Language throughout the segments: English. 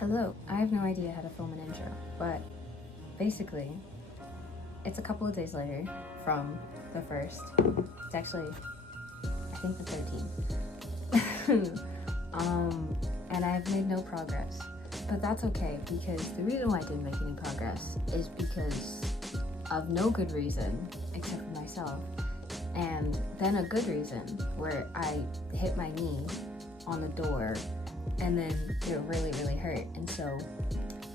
Hello, I have no idea how to film an intro, but basically, it's a couple of days later from the 1st. It's actually, I think the 13th. And I've made no progress. But that's okay, because the reason why I didn't make any progress is because of no good reason, except for myself. And then a good reason, where I hit my knee on the door and then it really hurt, and so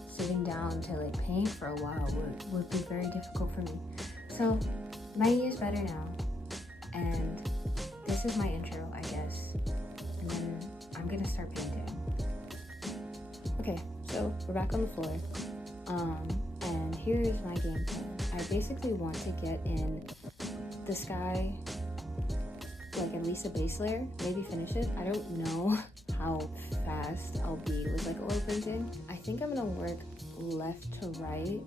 sitting down to like paint for a while would be very difficult for me. So my knee is better now, and this is my intro, I guess, and then I'm gonna start painting. Okay, so we're back on the floor, and here's my game plan. I basically want to get in the sky, like at least a base layer, maybe finish it. I don't know how fast I'll be with like oil painting. I think I'm gonna work left to right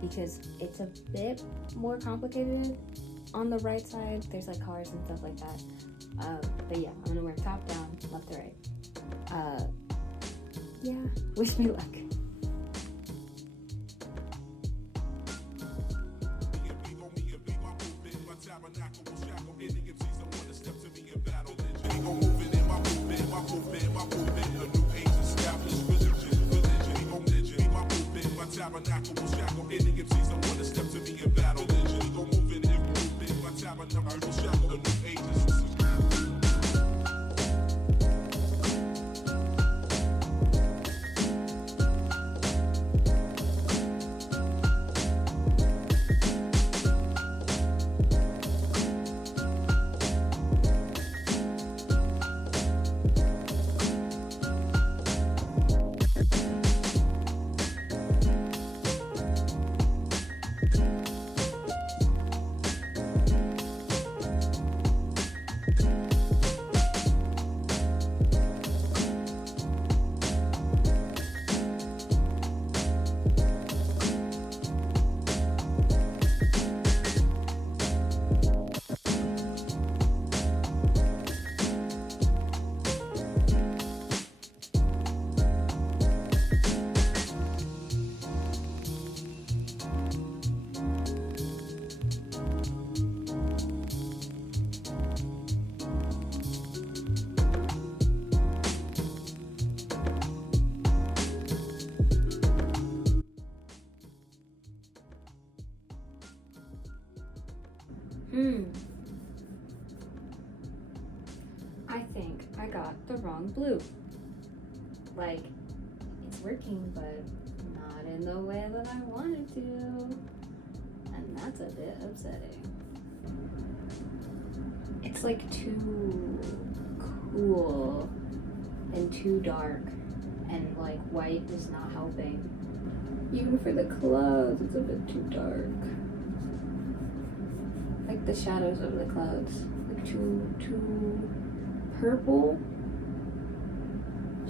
because it's a bit more complicated on the right side. There's like cars and stuff like that. But yeah, I'm gonna work top down, left to right. Yeah, wish me luck. I think I got the wrong blue. Like, it's working, but not in the way that I wanted to. And that's a bit upsetting. It's like too cool and too dark, and like white is not helping. Even for the clouds, it's a bit too dark. Like the shadows of the clouds, like too purple.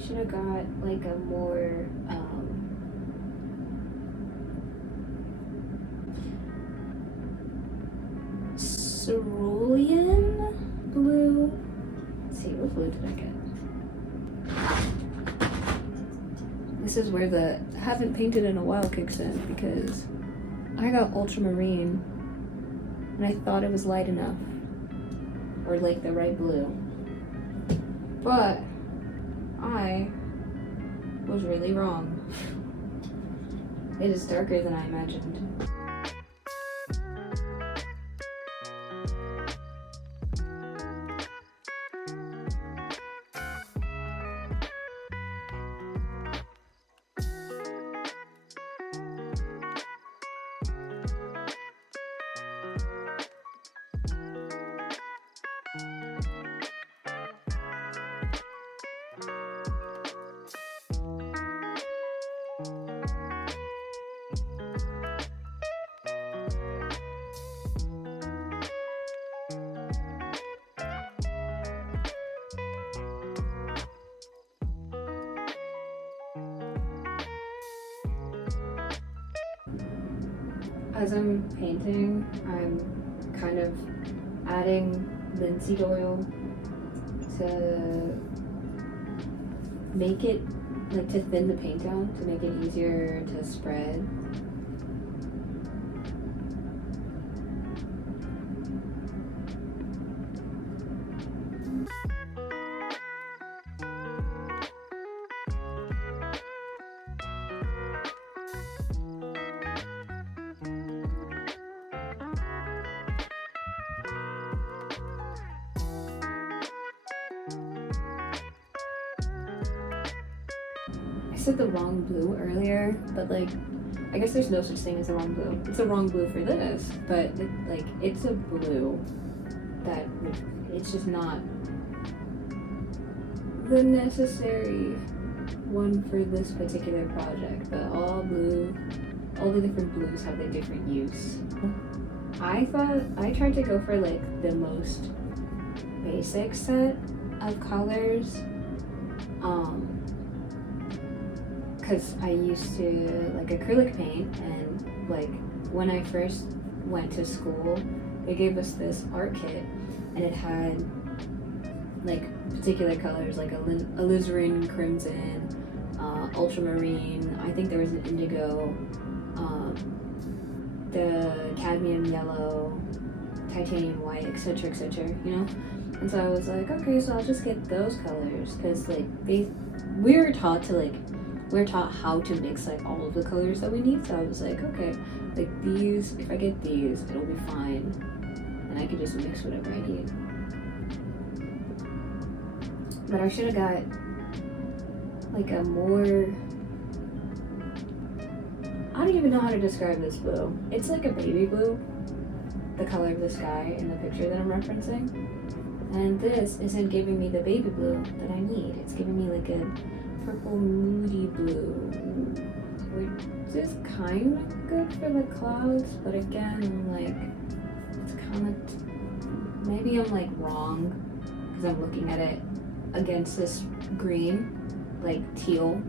Should have got like a more cerulean blue. Let's see, what blue did I get? This is where the haven't painted in a while kicks in, because I got ultramarine and I thought it was light enough, or like the right blue, but I was really wrong. It is darker than I imagined. As I'm painting, I'm kind of adding linseed oil to make it like to thin the paint down to make it easier to spread. I said the wrong blue earlier, but like, I guess there's no such thing as a wrong blue. It's a wrong blue for this, but it's a blue that it's just not the necessary one for this particular project. But all the different blues have their different use. I tried to go for like the most basic set of colors, because I used to like acrylic paint, and like when I first went to school, they gave us this art kit, and it had like particular colors like alizarin crimson, ultramarine, I think there was an indigo, the cadmium yellow, titanium white, etc, you know. And so I was like, okay, so I'll just get those colors, because like we were taught how to mix like all of the colors that we need. So I was like, okay, like these, if I get these, it'll be fine, and I can just mix whatever I need. But I should have got like a more, I don't even know how to describe this blue. It's like a baby blue, the color of the sky in the picture that I'm referencing. And this isn't giving me the baby blue that I need. It's giving me like a purple moody blue, which is kind of good for the clouds, but again, I'm like, it's kind of, maybe I'm like wrong, because I'm looking at it against this green, like teal,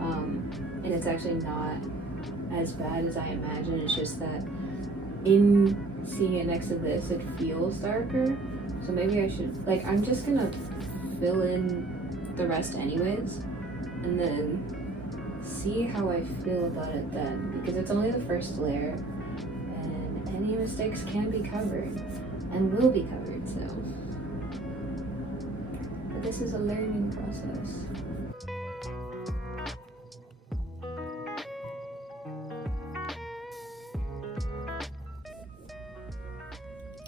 and it's actually not as bad as I imagine. It's just that in seeing it next to this, it feels darker. So maybe I should, like, I'm just gonna fill in the rest anyways, and then see how I feel about it then, because it's only the first layer, and any mistakes can be covered, and will be covered, so. But this is a learning process.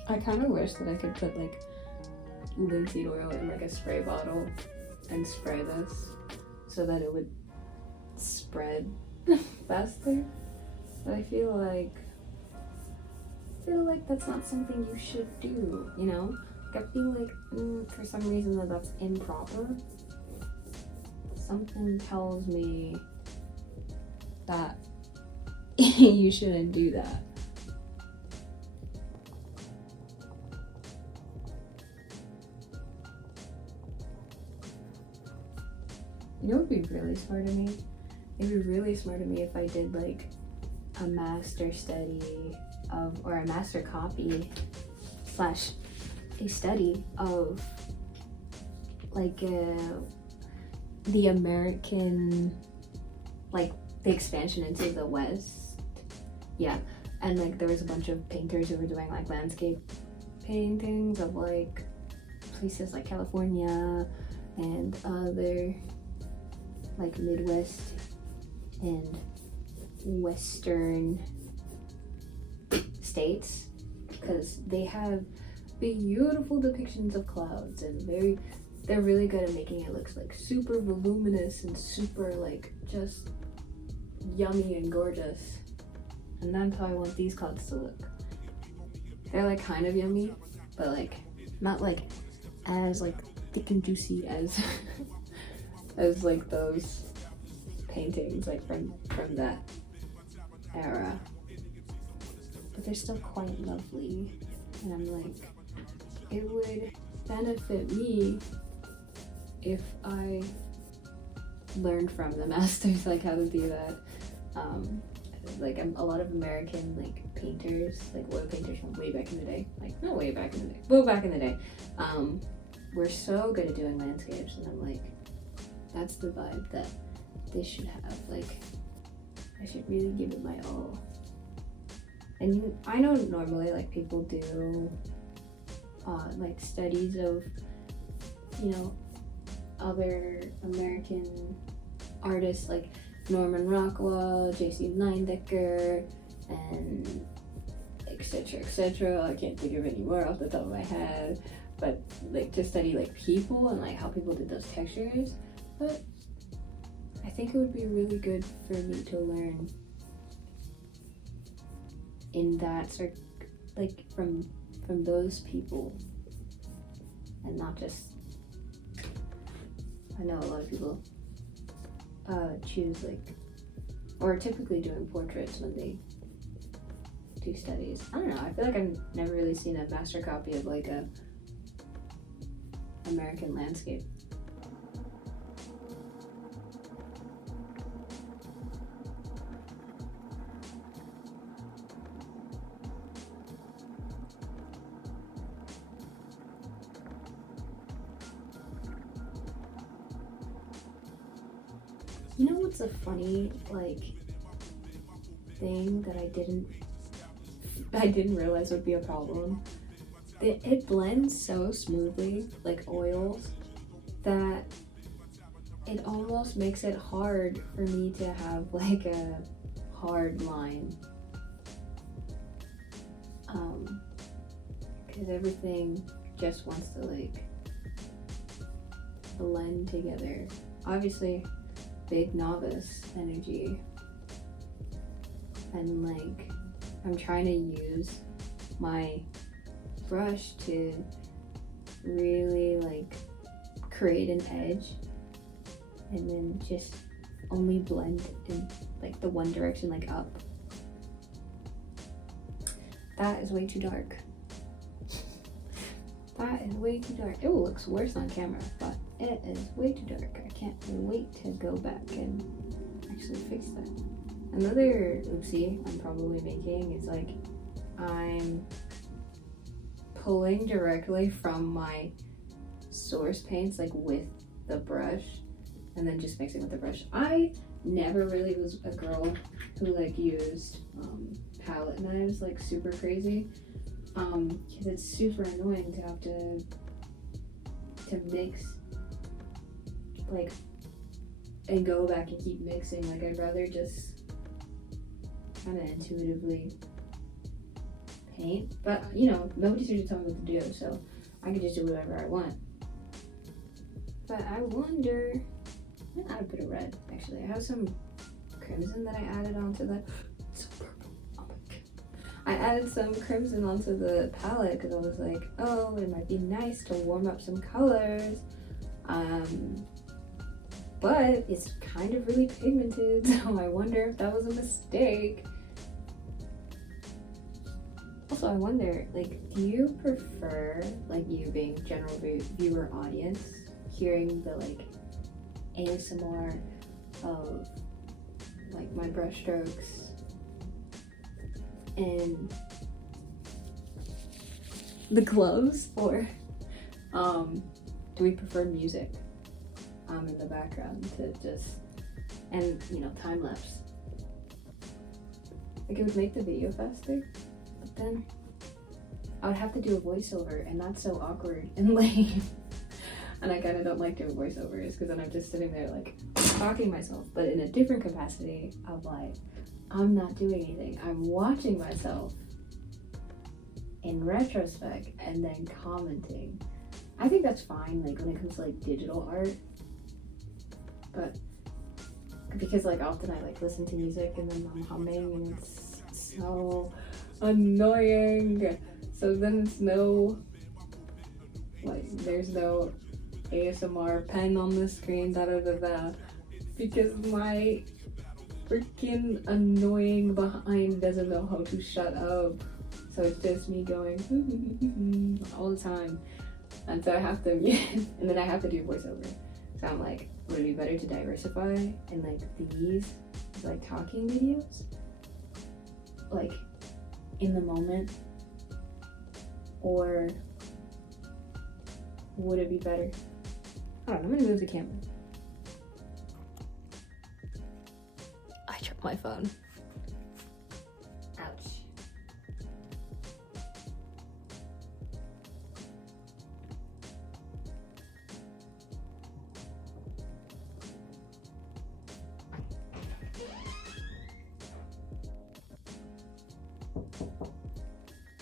I kind of wish that I could put like linseed oil in like a spray bottle and spray this so that it would spread faster. But I feel like that's not something you should do, you know? Like I feel like for some reason that's improper. Something tells me that you shouldn't do that. You know what would be really smart of me? It'd be really smart of me if I did like a master study of, or a master copy / a study of like the American, like the expansion into the West. Yeah, and like there was a bunch of painters who were doing like landscape paintings of like places like California and other like Midwest and Western states, because they have beautiful depictions of clouds, and they're really good at making it look like super voluminous and super like just yummy and gorgeous. And that's how I want these clouds to look. They're like kind of yummy, but like not like as like thick and juicy as as like those paintings like from that era, but they're still quite lovely. And I'm like, it would benefit me if I learned from the masters like how to do that. Like a lot of American like painters, like oil painters from way back in the day, like not way back in the day, well back in the day, were so good at doing landscapes, and I'm like, That's the vibe that this should have. Like, I should really give it my all. And I know normally like people do like studies of, you know, other American artists like Norman Rockwell, J.C. Linedecker, and etc. etc. I can't think of any more off the top of my head, but like to study like people and like how people did those textures. But I think it would be really good for me to learn in that sort, like from those people, and not just, I know a lot of people choose like, or typically doing portraits when they do studies. I don't know, I feel like I've never really seen a master copy of like a American landscape. You know what's a funny like thing that I didn't realize would be a problem? It blends so smoothly, like oils, that it almost makes it hard for me to have like a hard line. Because everything just wants to like blend together. Obviously, big novice energy, and like I'm trying to use my brush to really like create an edge and then just only blend in like the one direction, like up. That is way too dark. That is way too dark. It looks worse on camera, but it is way too dark. I can't wait to go back and actually fix that. Another oopsie I'm probably making is like I'm pulling directly from my source paints like with the brush and then just mixing with the brush. I never really was a girl who like used palette knives like super crazy, because it's super annoying to have to mix like and go back and keep mixing. Like I'd rather just kind of intuitively paint, but you know, nobody's here to tell me what to do, so I can just do whatever I want. But I wonder, I'm gonna add a bit of red actually. I have some crimson that I added onto the, it's so purple, oh my god. I added some crimson onto the palette because I was like, oh, it might be nice to warm up some colors. But it's kind of really pigmented, so I wonder if that was a mistake. Also, I wonder, like, do you prefer, like, you being general viewer audience, hearing the, like, ASMR of, like, my brush strokes and the gloves, or do we prefer music in the background to just, and, you know, time lapse? Like, it would make the video faster. Then I would have to do a voiceover, and that's so awkward and lame. And I kind of don't like doing voiceovers because then I'm just sitting there like talking myself, but in a different capacity of like, I'm not doing anything. I'm watching myself in retrospect and then commenting. I think that's fine, like when it comes to like digital art, but because like often I like listen to music and then I'm humming and it's so annoying. So then it's no, like, there's no ASMR pen on the screen, because my freaking annoying behind doesn't know how to shut up. So it's just me going all the time. And so I have to, and then I have to do voiceover. So I'm like, would it be better to diversify and like these like talking videos? Like in the moment, or would it be better? I don't know, I'm gonna move the camera. I dropped my phone. Ouch.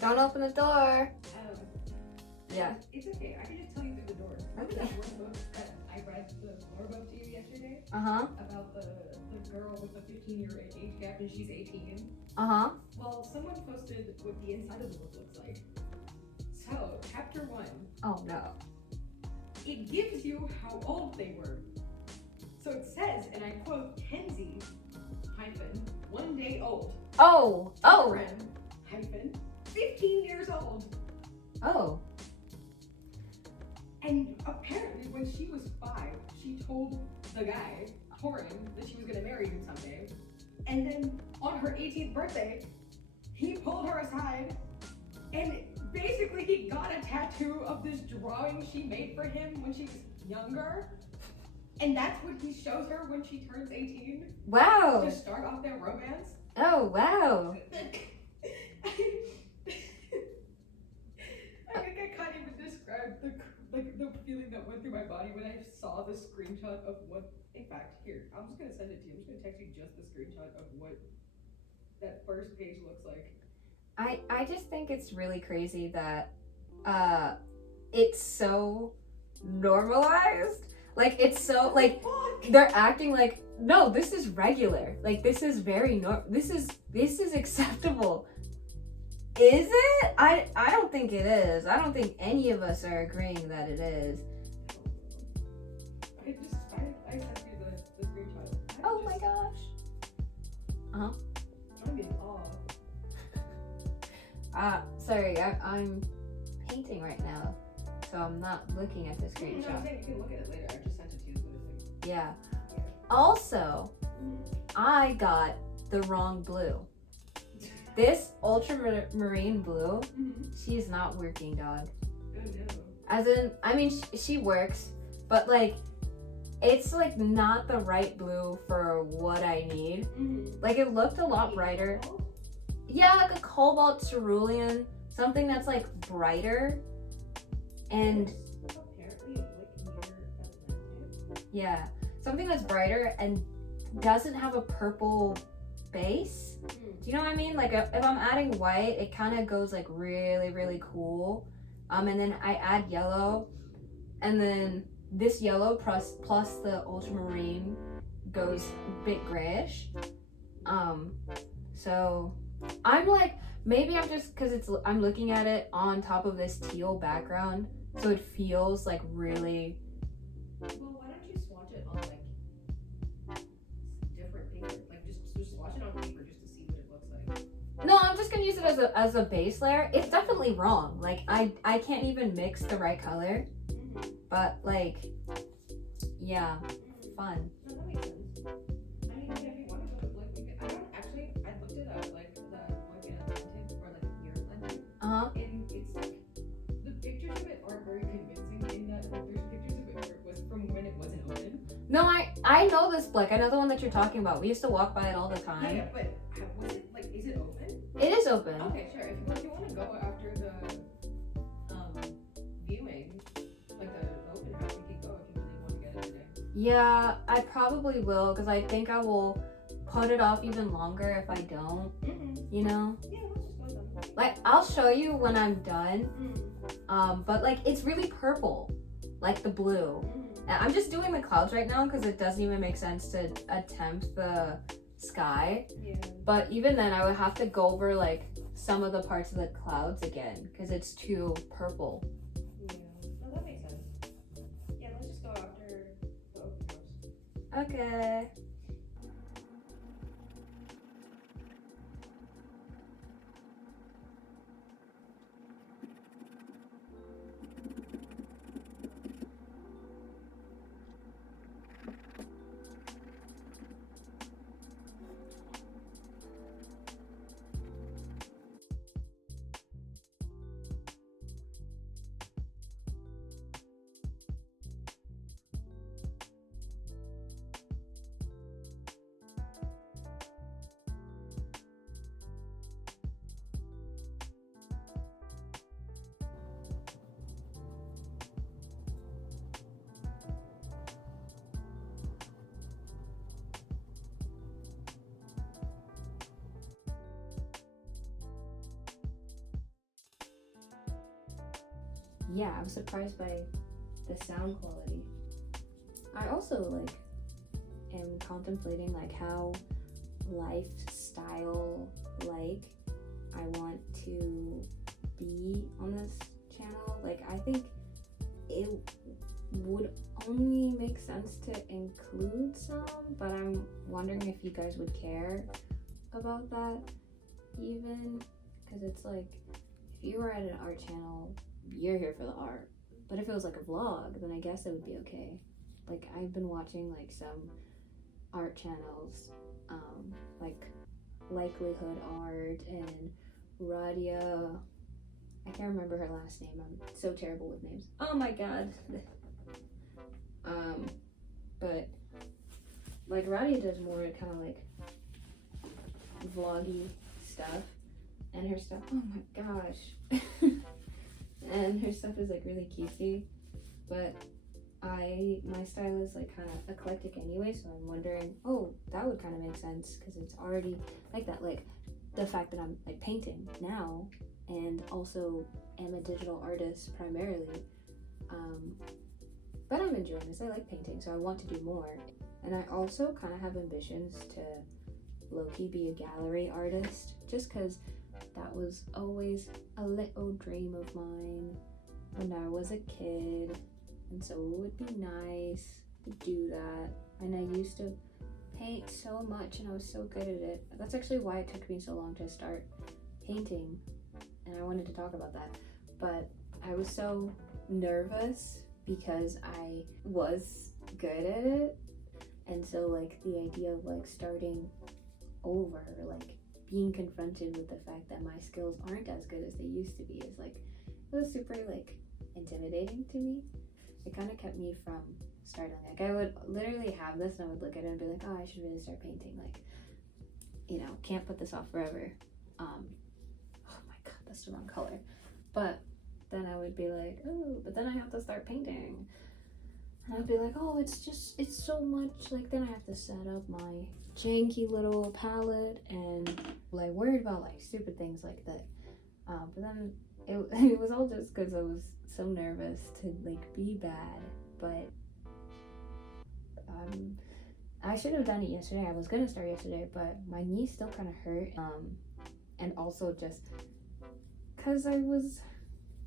Don't open the door. Yeah. It's okay. I can just tell you through the door. Remember that one book that I read the lore book to you yesterday? Uh-huh. About the girl with the 15-year age gap and she's 18? Uh-huh. Well, someone posted what the inside of the book looks like. So, chapter 1. Oh, no. It gives you how old they were. So it says, and I quote, Kenzie, hyphen, 1 day old. Oh. Oh. Friend, hyphen, 15 years old. Oh. And apparently when she was 5, she told the guy, Torin, that she was gonna marry him someday. And then on her 18th birthday, he pulled her aside and basically he got a tattoo of this drawing she made for him when she was younger. And that's what he shows her when she turns 18. Wow. To start off their romance. Oh, wow. I can't even describe the feeling that went through my body when I saw the screenshot of what. In fact, here, I'm just gonna send it to you. I'm just gonna text you just the screenshot of what that first page looks like. I just think it's really crazy that it's so normalized. Like, it's so, like, they're acting like, no, this is regular. Like, this is very this is acceptable. Is it? I don't think it is. I don't think any of us are agreeing that it is. I sent you the screenshot. Oh my gosh. Uh-huh. I'm in awe. Sorry, I'm painting right now, so I'm not looking at the screenshot. No, I'm saying you can look at it later. I just sent it to you. Yeah. Also, I got the wrong blue. This ultramarine blue, she's not working, dog. Oh no. As in, I mean, she works, but like, it's like not the right blue for what I need. Like, it looked a lot brighter. Yeah, like a cobalt cerulean, something that's like brighter. And yeah, something that's brighter and doesn't have a purple base. Do you know what I mean? Like, if I'm adding white, it kind of goes like really, really cool. And then I add yellow, and then this yellow plus the ultramarine goes a bit grayish. So I'm like, maybe I'm just, because I'm looking at it on top of this teal background, so it feels like really. Well, why don't you swatch it on like different paper? Like just swatch it on paper just to see what it looks like. No, I'm just gonna use it as a base layer. It's definitely wrong. Like, I can't even mix the right color. But like, yeah, fun. No, that makes sense. I mean, if you want to go, like, I don't actually. I looked it up, like the Atlantic or like Hereᯓ. And it's like the pictures of it aren't very convincing. In that, like, there's pictures of it where it was from when it wasn't open. No, I know this Blick. I know the one that you're talking about. We used to walk by it all the time. Yeah, but was it like? Is it open? It is open. Okay, sure. If you want to go after the viewing, like the open house, we could go if you really want to get it today. Yeah, I probably will, because I think I will put it off even longer if I don't. You know? Yeah, let's just go then. Like, I'll show you when I'm done. But like, it's really purple, like the blue. And I'm just doing the clouds right now because it doesn't even make sense to attempt the sky. Yeah. But even then, I would have to go over like some of the parts of the clouds again because it's too purple. Yeah, no, that makes sense. Yeah, let's just go after the open house. Okay. yeah, I was surprised by the sound quality. I also like am contemplating like how lifestyle like I want to be on this channel. Like I think it would only make sense to include some, but I'm wondering if you guys would care about that even, because it's like if you were at an art channel, you're here for the art. But if it was like a vlog, then I guess it would be okay. Like I've been watching like some art channels, like Likelihood Art and Radia. I can't remember her last name. I'm so terrible with names. Oh my god. But like Radia does more kind of like vloggy stuff, and her stuff. Oh my gosh. And her stuff is like really cutesy, but my style is like kind of eclectic anyway, so I'm wondering, oh, that would kind of make sense because it's already like that, like the fact that I'm like painting now and also am a digital artist primarily, but I'm enjoying this. I like painting, so I want to do more, and I also kind of have ambitions to low-key be a gallery artist, just because that was always a little dream of mine when I was a kid. And so it would be nice to do that. And I used to paint so much and I was so good at it. That's actually why it took me so long to start painting. And I wanted to talk about that. But I was so nervous because I was good at it. And so like the idea of like starting over, like being confronted with the fact that my skills aren't as good as they used to be is like, it was super like intimidating to me. It kind of kept me from starting. Like I would literally have this and I would look at it and be like, oh, I should really start painting. Like, you know, can't put this off forever. Oh my god, that's the wrong color. But then I would be like, oh, but then I have to start painting. And I'd be like, oh, it's so much. Like then I have to set up my janky little palette and like worried about like stupid things like that. But then it was all just because I was so nervous to like be bad. But I should have done it yesterday. I was gonna start yesterday, but my knee still kind of hurt. And also just because I was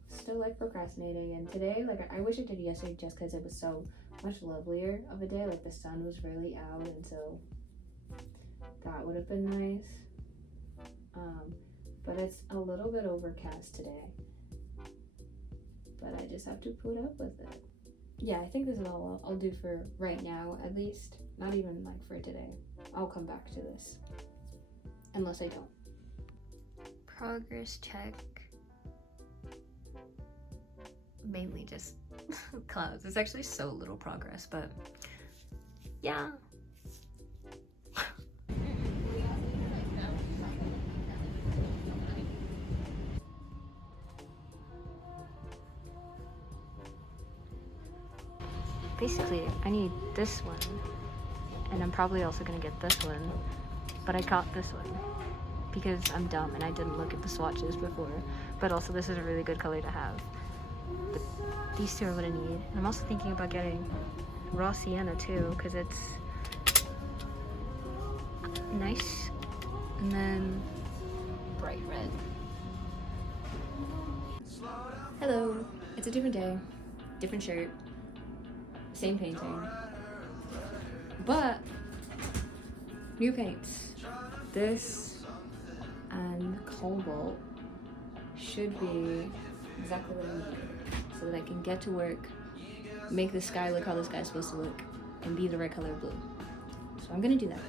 still like procrastinating. And today, like I wish I did it yesterday just because it was so much lovelier of a day. Like the sun was really out, and so that would have been nice. But it's a little bit overcast today. But I just have to put up with it. Yeah, I think this is all I'll do for right now, at least. Not even like for today. I'll come back to this. Unless I don't. Progress check. Mainly just clouds. It's actually so little progress, but yeah. Basically, I need this one, and I'm probably also gonna get this one, but I got this one because I'm dumb and I didn't look at the swatches before, but also this is a really good color to have. But these two are what I need. And I'm also thinking about getting raw sienna too, because it's nice, and then bright red. Hello, it's a different day, different shirt, same painting, but new paints. This and cobalt should be exactly what I need so that I can get to work, make the sky look how the sky's supposed to look, and be the right color of blue. So I'm gonna do that.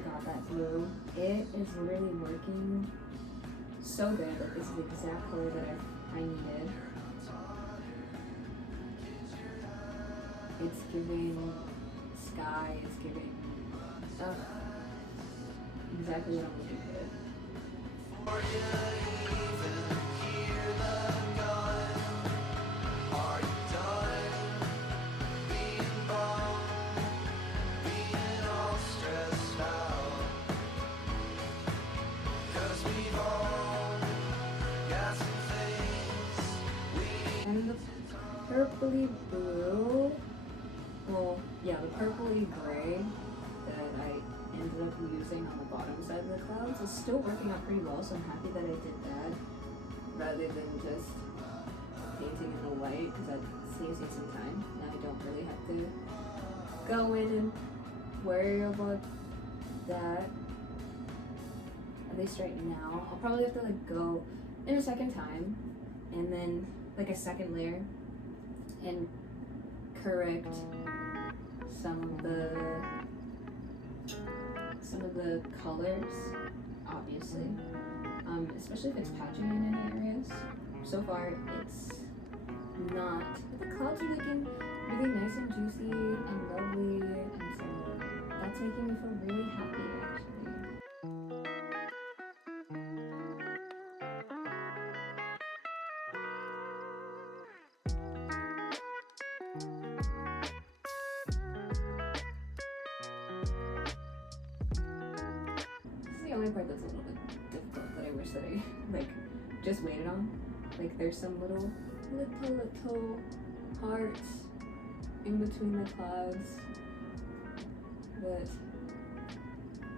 got that blue. It is literally working so good. Like, this is the exact color that I needed. It's giving sky, it's giving exactly what I'm looking for. And the purpley blue, well, yeah, the purpley gray that I ended up using on the bottom side of the clouds is still working out pretty well, so I'm happy that I did that rather than just painting in the white, because that saves me some time. Now I don't really have to go in and worry about that, at least right now. I'll probably have to like go in a second time and then like a second layer and correct some of the colors, obviously, especially if it's patchy in any areas. So far it's not, but the clouds are looking really nice and juicy and lovely, and so that's making me feel really happy actually. The only part that's a little bit difficult that I wish that I like just waited on. Like, there's some little hearts in between the clouds that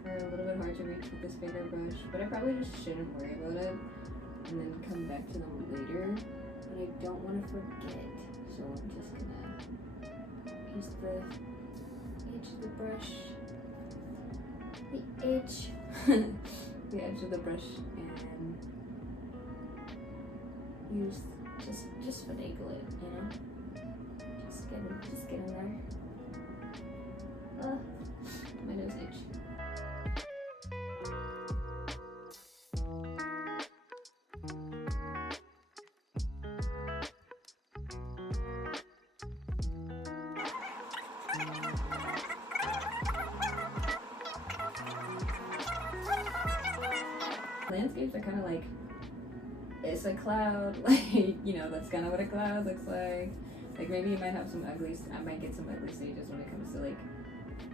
are a little bit hard to reach with this bigger brush, but I probably just shouldn't worry about it and then come back to them later. But I don't want to forget, so I'm just gonna use the edge of the brush. The edge of the brush and use just finagle it, you know? Just get in there. My nose itch. Landscapes are kind of like, it's a cloud, like, you know, that's kind of what a cloud looks like. Like, maybe you might have some ugly, I might get some ugly stages when it comes to like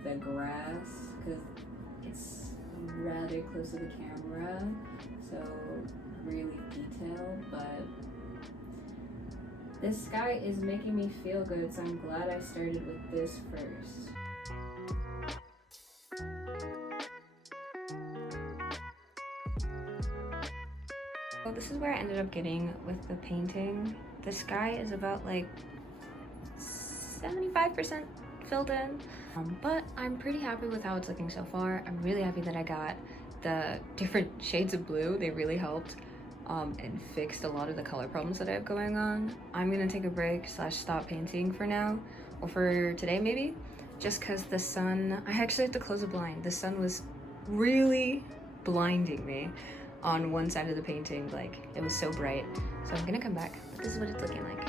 the grass, because it's rather close to the camera, so really detailed, but this sky is making me feel good, so I'm glad I started with this first. Well, this is where I ended up getting with the painting. The sky is about like 75% filled in, but I'm pretty happy with how it's looking so far. I'm really happy that I got the different shades of blue. They really helped and fixed a lot of the color problems that I have going on. I'm gonna take a break / stop painting for now, or for today maybe, just because the sun, I actually have to close a blind. The sun was really blinding me on one side of the painting, like it was so bright. So I'm gonna come back, but this is what it's looking like.